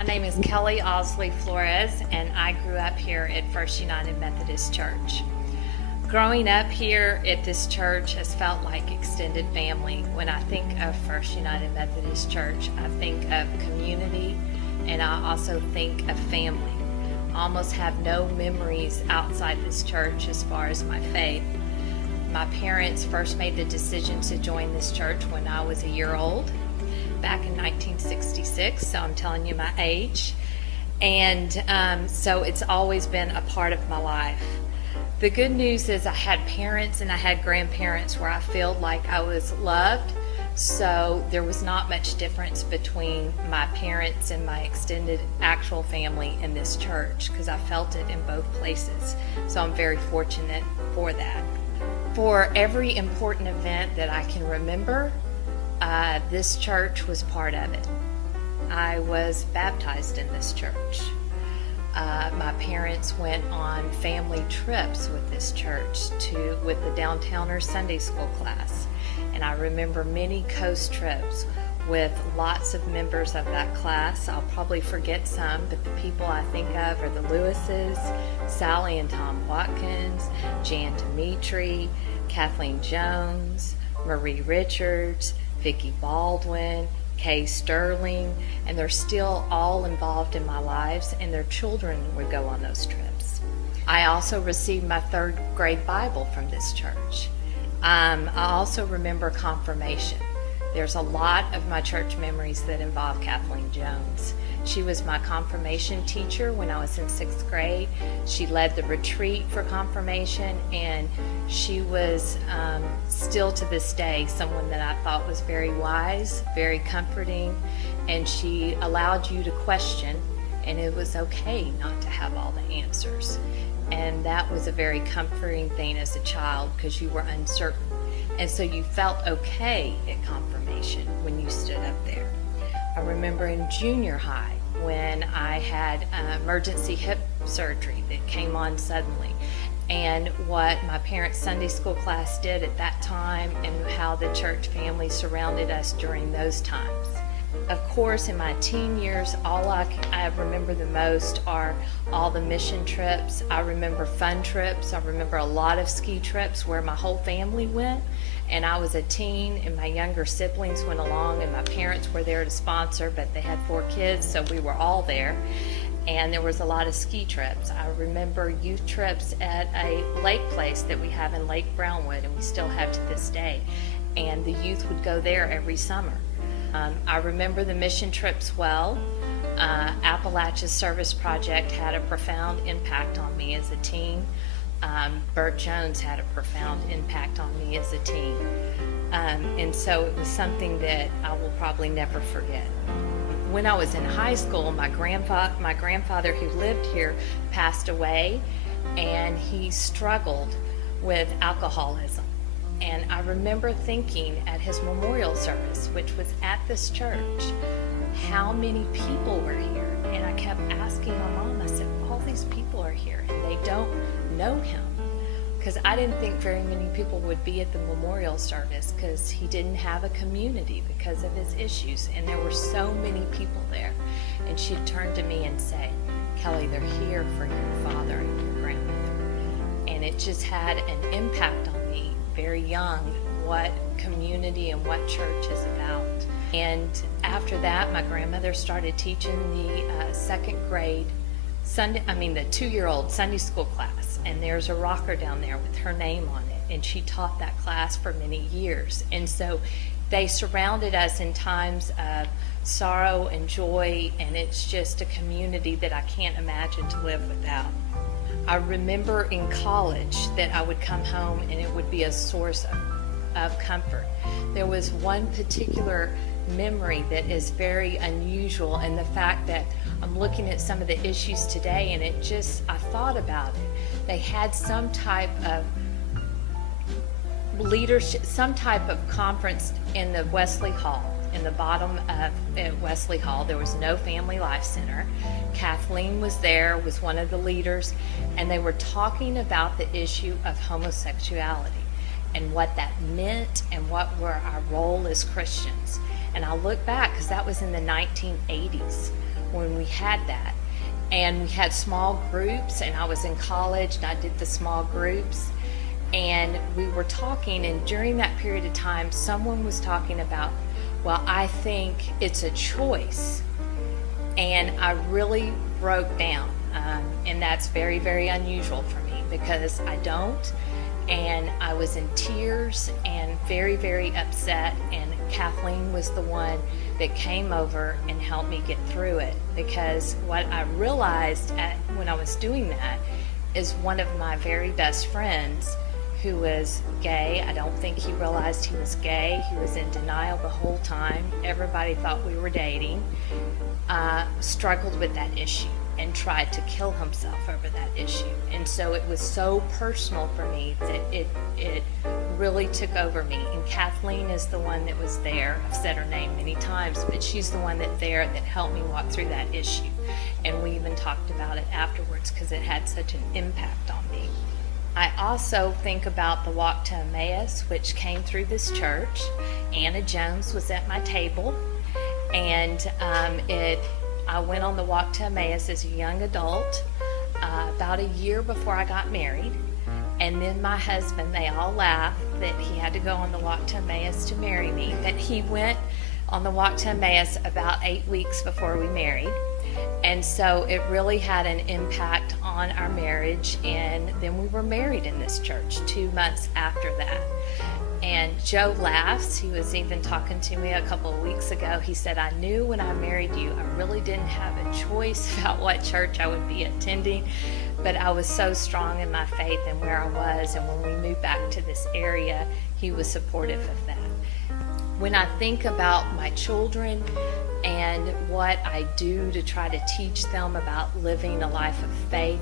My name is Kelly Ausley-Flores, and I grew up here at First United Methodist Church. Growing up here at this church has felt like extended family. When I think of First United Methodist Church, I think of community, and I also think of family. I almost have no memories outside this church as far as my faith. My parents first made the decision to join this church when I was a year old, back in 1966, so I'm telling you my age. And so it's always been a part of my life. The good news is I had parents and I had grandparents where I felt like I was loved, so there was not much difference between my parents and my extended actual family in this church, because I felt it in both places. So I'm very fortunate for that. For every important event that I can remember, this church was part of it. I was baptized in this church. My parents went on family trips with this church with the Downtowners Sunday School class. And I remember many coast trips with lots of members of that class. I'll probably forget some, but the people I think of are the Lewises, Sally and Tom Watkins, Jan Dimitri, Kathleen Jones, Marie Richards, Vicki Baldwin, Kay Sterling, and they're still all involved in my lives, and their children would go on those trips. I also received my third grade Bible from this church. I also remember confirmation. There's a lot of my church memories that involve Kathleen Jones. She was my confirmation teacher when I was in 6th grade. She led the retreat for confirmation, and she was still to this day someone that I thought was very wise, very comforting, and she allowed you to question, and it was okay not to have all the answers. And that was a very comforting thing as a child, because you were uncertain. And so you felt okay at confirmation when you stood up there. I remember in junior high when I had emergency hip surgery that came on suddenly, and what my parents' Sunday school class did at that time, and how the church family surrounded us during those times. Of course, in my teen years, all I remember the most are all the mission trips. I remember fun trips. I remember a lot of ski trips where my whole family went, and I was a teen, and my younger siblings went along, and my parents were there to sponsor, but they had 4 kids, so we were all there. And there was a lot of ski trips. I remember youth trips at a lake place that we have in Lake Brownwood, and we still have to this day. And the youth would go there every summer. I remember the mission trips well. Appalachia's Service Project had a profound impact on me as a teen. Burt Jones had a profound impact on me as a teen. And so it was something that I will probably never forget. When I was in high school, my grandfather who lived here passed away, and he struggled with alcoholism. And I remember thinking at his memorial service, which was at this church, how many people were here. And I kept asking my mom, I said, all these people are here and they don't know him. Because I didn't think very many people would be at the memorial service, because he didn't have a community because of his issues. And there were so many people there. And she'd turn to me and say, Kelly, they're here for your father and your grandmother. And it just had an impact on me very young, what community and what church is about. And after that, my grandmother started teaching the 2nd grade the 2-year-old Sunday school class, and there's a rocker down there with her name on it, and she taught that class for many years. And so they surrounded us in times of sorrow and joy, and it's just a community that I can't imagine to live without. I remember in college that I would come home and it would be a source of comfort. There was one particular memory that is very unusual, and the fact that I'm looking at some of the issues today, and I thought about it. They had some type of leadership, some type of conference in the Wesley Hall. In the bottom of Wesley Hall, there was no Family Life Center. Kathleen was there, was one of the leaders, and they were talking about the issue of homosexuality and what that meant and what were our role as Christians. And I look back, because that was in the 1980s when we had that. And we had small groups, and I was in college, and I did the small groups. And we were talking, and during that period of time, someone was talking about, well, I think it's a choice. And I really broke down. And that's very, very unusual for me, because I don't. And I was in tears and very, very upset. And Kathleen was the one that came over and helped me get through it. Because what I realized when I was doing that is one of my very best friends, who was gay. I don't think he realized he was gay. He was in denial the whole time. Everybody thought we were dating. Struggled with that issue and tried to kill himself over that issue. And so it was so personal for me that it really took over me. And Kathleen is the one that was there. I've said her name many times, but she's the one that helped me walk through that issue. And we even talked about it afterwards, because it had such an impact on me. I also think about the Walk to Emmaus, which came through this church. Anna Jones was at my table, and I went on the Walk to Emmaus as a young adult, about a year before I got married. And then my husband, they all laughed that he had to go on the Walk to Emmaus to marry me, that he went on the Walk to Emmaus about 8 weeks before we married. And so it really had an impact on our marriage. And then we were married in this church 2 months after that. And Joe laughs. He was even talking to me a couple of weeks ago. He said, I knew when I married you, I really didn't have a choice about what church I would be attending, but I was so strong in my faith and where I was. And when we moved back to this area, he was supportive of that. When I think about my children and what I do to try to teach them about living a life of faith,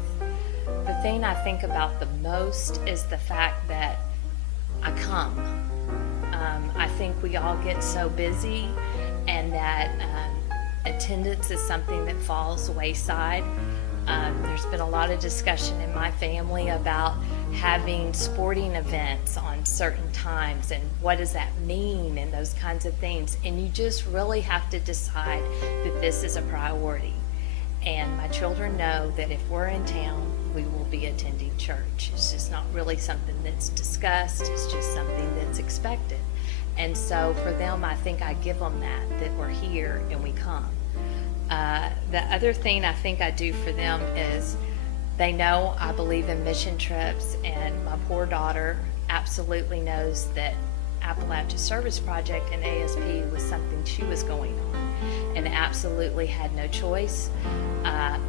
the thing I think about the most is the fact that I come. I think we all get so busy, and that attendance is something that falls wayside. There's been a lot of discussion in my family about having sporting events on certain times, and what does that mean, and those kinds of things. And you just really have to decide that this is a priority. And my children know that if we're in town, we will be attending church. It's just not really something that's discussed. It's just something that's expected. And so for them, I think I give them that we're here and we come. The other thing I think I do for them is they know I believe in mission trips, and my poor daughter absolutely knows that Appalachia Service Project and ASP was something she was going on, and absolutely had no choice.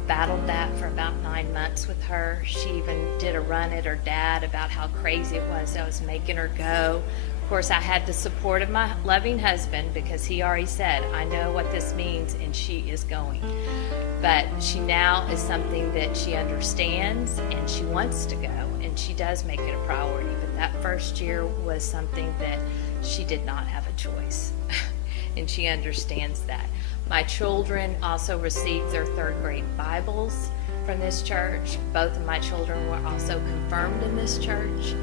Battled that for about 9 months with her. She even did a run at her dad about how crazy it was that I was making her go. Of course, I had the support of my loving husband, because he already said, I know what this means, and she is going. But she now is something that she understands, and she wants to go, and she does make it a priority. But that first year was something that she did not have a choice, and she understands that. My children also received their 3rd grade Bibles from this church. Both of my children were also confirmed in this church.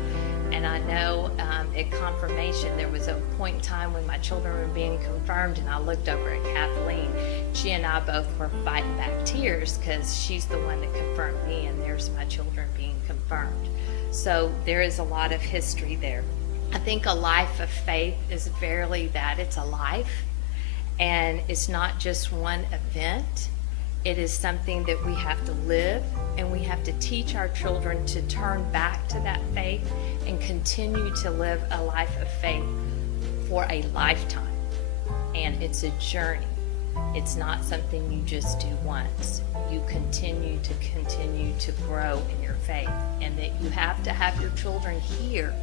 And I know at confirmation, there was a point in time when my children were being confirmed, and I looked over at Kathleen. She and I both were fighting back tears, because she's the one that confirmed me, and there's my children being confirmed. So there is a lot of history there. I think a life of faith is verily that. It's a life, and it's not just one event. It is something that we have to live, and we have to teach our children to turn back to that faith and continue to live a life of faith for a lifetime. And it's a journey. It's not something you just do once. You continue to grow in your faith, and that you have to have your children here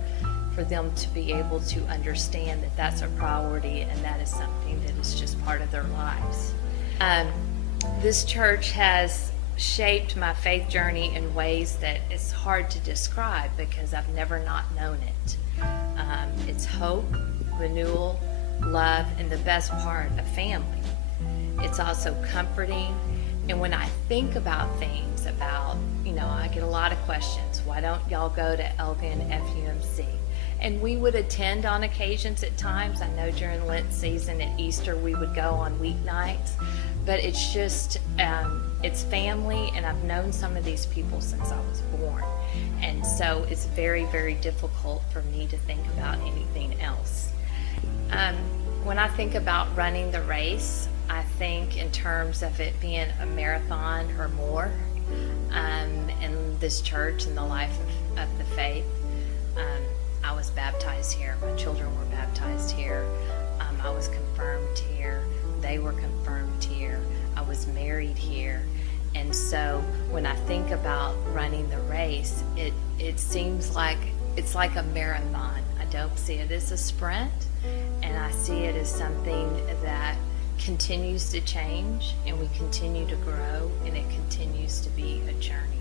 for them to be able to understand that that's a priority, and that is something that is just part of their lives. This church has shaped my faith journey in ways that it's hard to describe, because I've never not known it. It's hope, renewal, love, and the best part, a family. It's also comforting. And when I think about things I get a lot of questions. Why don't y'all go to Elgin FUMC? And we would attend on occasions at times. I know during Lent season at Easter we would go on weeknights, but it's just, it's family, and I've known some of these people since I was born. And so it's very, very difficult for me to think about anything else. When I think about running the race, I think in terms of it being a marathon or more, in this church and the life of the faith. I was baptized here. My children were baptized here. I was confirmed here. They were confirmed here. I was married here. And so when I think about running the race, it seems like it's like a marathon. I don't see it as a sprint, and I see it as something that continues to change, and we continue to grow, and it continues to be a journey.